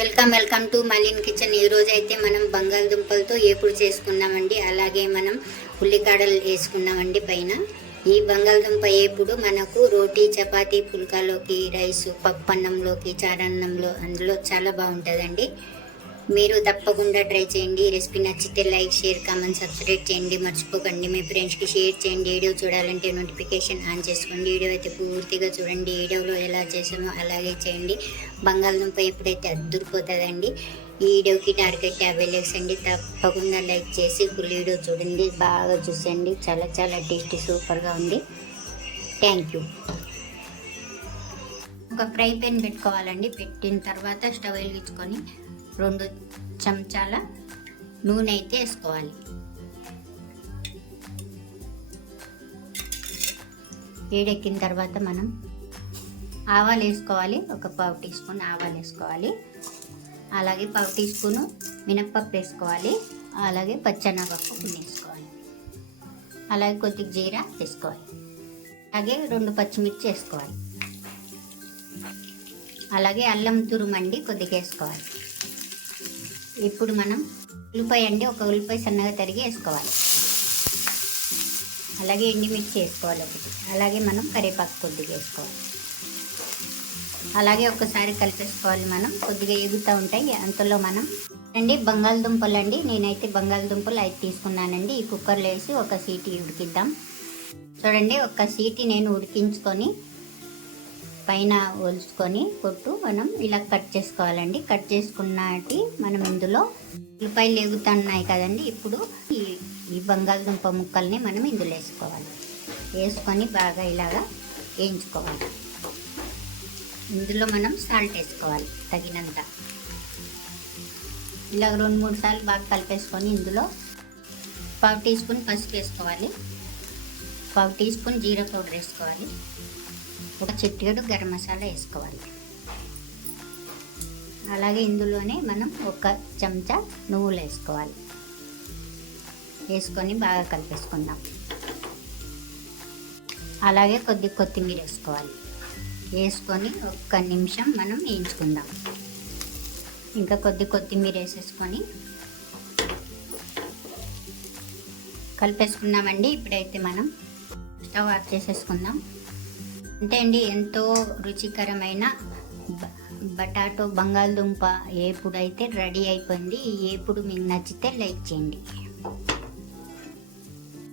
Welcome welcome to Malin kitchen. ఈ రోజు అయితే మనం బంగాళదుంపలతో ఏపుడు చేసుకున్నామండి అలాగే మనం ఉల్లికాడలు వేసుకున్నామండి పైన. ఈ బంగాళదుంప ఏపుడు మనకు రోటీ చపాతీ పుల్కాలోకి రైస్ పప్పు అన్నంలోకి చారన్నంలో అందులో చాలా బాగుంటుందండి. మీరు తప్పకుండా ట్రై చేయండి. ఈ రెసిపీ నచ్చితే లైక్ షేర్ కామెంట్ సబ్స్క్రైబ్ చేయండి. మర్చిపోకండి. మీ ఫ్రెండ్స్కి షేర్ చేయండి. వీడియో చూడాలంటే నోటిఫికేషన్ ఆన్ చేసుకోండి వీడియో అయితే పూర్తిగా చూడండి. వీడియోలో ఎలా చేసామో అలాగే చేయండి. బంగాళదుంప ఎప్పుడైతే అద్దరిపోతుందండి ఈ వీడియోకి టార్గెట్ యాభై లైక్స్ అండి. తప్పకుండా లైక్ చేసి ఫుల్ వీడియో చూడండి. బాగా చూసండి చాలా చాలా టేస్టీ సూపర్గా ఉంది. Thank you. ఒక ఫ్రై పెన్ పెట్టుకోవాలండి. పెట్టిన తర్వాత స్టవ్ వెలిగించుకొని రెండు చెంచాల నూనె అయితే వేసుకోవాలి. వేడెక్కిన తర్వాత మనం ఆవాలు వేసుకోవాలి. ఒక పావు టీ స్పూన్ ఆవాలు వేసుకోవాలి. అలాగే పావు టీ స్పూన్ మినప్పప్పు వేసుకోవాలి. అలాగే పచ్చెనగపప్పు వేసుకోవాలి. అలాగే కొద్దిగా జీరా వేసుకోవాలి. అలాగే రెండు పచ్చిమిర్చి వేసుకోవాలి. అలాగే అల్లం తురుమండి కొద్దిగా వేసుకోవాలి. ఇప్పుడు మనం ఉల్లిపాయ అండి ఒక ఉల్లిపాయ సన్నగా తరిగి వేసుకోవాలి. అలాగే ఎండిమిర్చి వేసుకోవాలి ఒకటి. అలాగే మనం కరివేపాకు కొద్దిగా వేసుకోవాలి. అలాగే ఒకసారి కలిపేసుకోవాలి మనం. కొద్దిగా ఎగుతూ ఉంటాయి. అంతలో మనం అండి బంగాళదుంపలు అండి. నేనైతే బంగాళదుంపలు అయితే తీసుకున్నానండి. ఈ కుక్కర్లో వేసి ఒక సీటీ ఉడికిద్దాం. చూడండి ఒక సీటీ నేను ఉడికించుకొని పైన ఒలుచుకొని పొట్టు మనం ఇలా కట్ చేసుకోవాలండి. కట్ చేసుకున్నటి మనం ఇందులో ఉల్లిపాయలు ఎగుతున్నాయి కదండి. ఇప్పుడు ఈ ఈ బంగాళదుంప ముక్కల్ని మనం ఇందులో వేసుకోవాలి. వేసుకొని బాగా ఇలాగా వేయించుకోవాలి. ఇందులో మనం సాల్ట్ వేసుకోవాలి తగినంత. ఇలా రెండు మూడు సార్లు బాగా కలిపేసుకొని ఇందులో పావు టీ స్పూన్ పసుపు వేసుకోవాలి. పావు టీ స్పూన్ జీరా పౌడర్ వేసుకోవాలి. ఒక చిటికెడు గరం మసాలా వేసుకోవాలి. అలాగే ఇందులోనే మనం ఒక చెంచా నువ్వులు వేసుకోవాలి. వేసుకొని బాగా కలిపేసుకుందాం. అలాగే కొద్ది కొత్తిమీర వేసుకోవాలి. వేసుకొని ఒక్క నిమిషం మనం వేయించుకుందాం. ఇంకా కొద్ది కొత్తిమీర వేసేసుకొని కలిపేసుకున్నామండి ఇప్పుడైతే మనం స్టవ్ ఆఫ్ చేసేసుకుందాం. అంటే అండి ఎంతో రుచికరమైన బటాటో బంగాళదుంప ఏపుడు అయితే రెడీ అయిపోయింది. ఈ ఏపుడు మీకు నచ్చితే లైక్ చేయండి.